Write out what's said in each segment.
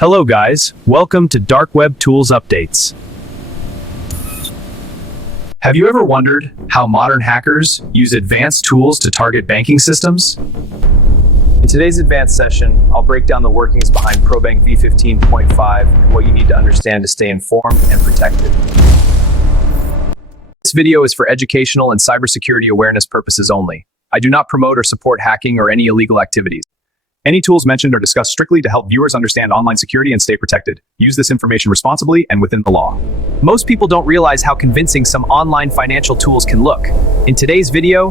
Hello guys, welcome to Dark Web Tools Updates. Have you ever wondered how modern hackers use advanced tools to target banking systems? In today's advanced session, I'll break down the workings behind ProBank v15.5 and what you need to understand to stay informed and protected. This video is for educational and cybersecurity awareness purposes only. I do not promote or support hacking or any illegal activities. Any tools mentioned are discussed strictly to help viewers understand online security and stay protected. Use this information responsibly and within the law. Most people don't realize how convincing some online financial tools can look. In today's video,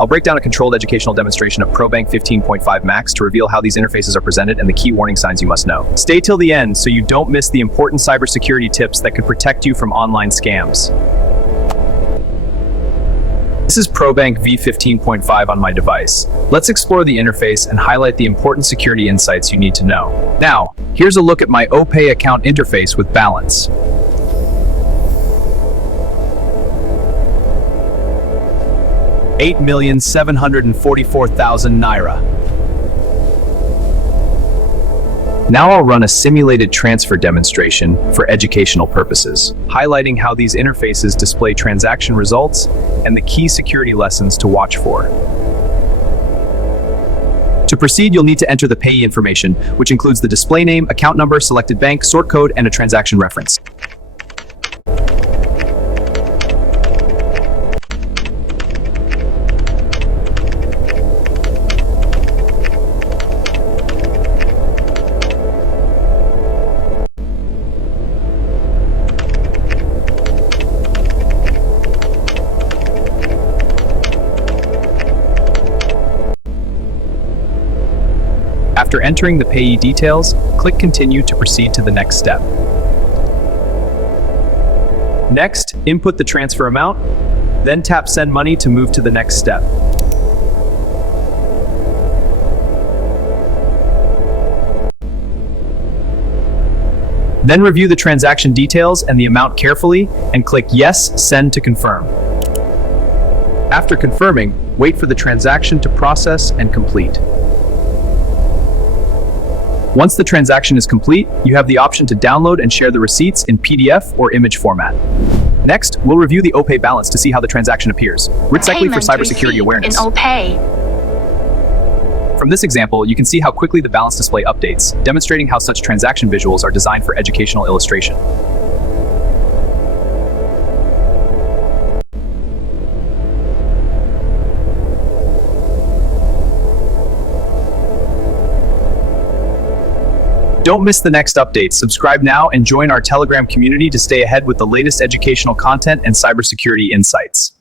I'll break down a controlled educational demonstration of ProBank 15.5 Max to reveal how these interfaces are presented and the key warning signs you must know. Stay till the end so you don't miss the important cybersecurity tips that could protect you from online scams. This is ProBank v15.5 on my device. Let's explore the interface and highlight the important security insights you need to know. Now, here's a look at my OPay account interface with balance. €8,744,000 Now I'll run a simulated transfer demonstration for educational purposes, highlighting how these interfaces display transaction results and the key security lessons to watch for. To proceed, you'll need to enter the payee information, which includes the display name, account number, selected bank, sort code, and a transaction reference. After entering the payee details, click Continue to proceed to the next step. Next, input the transfer amount, then tap Send Money to move to the next step. Then review the transaction details and the amount carefully and click Yes, Send to confirm. After confirming, wait for the transaction to process and complete. Once the transaction is complete, you have the option to download and share the receipts in PDF or image format. Next, we'll review the OPay balance to see how the transaction appears. Exactly for cybersecurity awareness. In OPay. From this example, you can see how quickly the balance display updates, demonstrating how such transaction visuals are designed for educational illustration. Don't miss the next update. Subscribe now and join our Telegram community to stay ahead with the latest educational content and cybersecurity insights.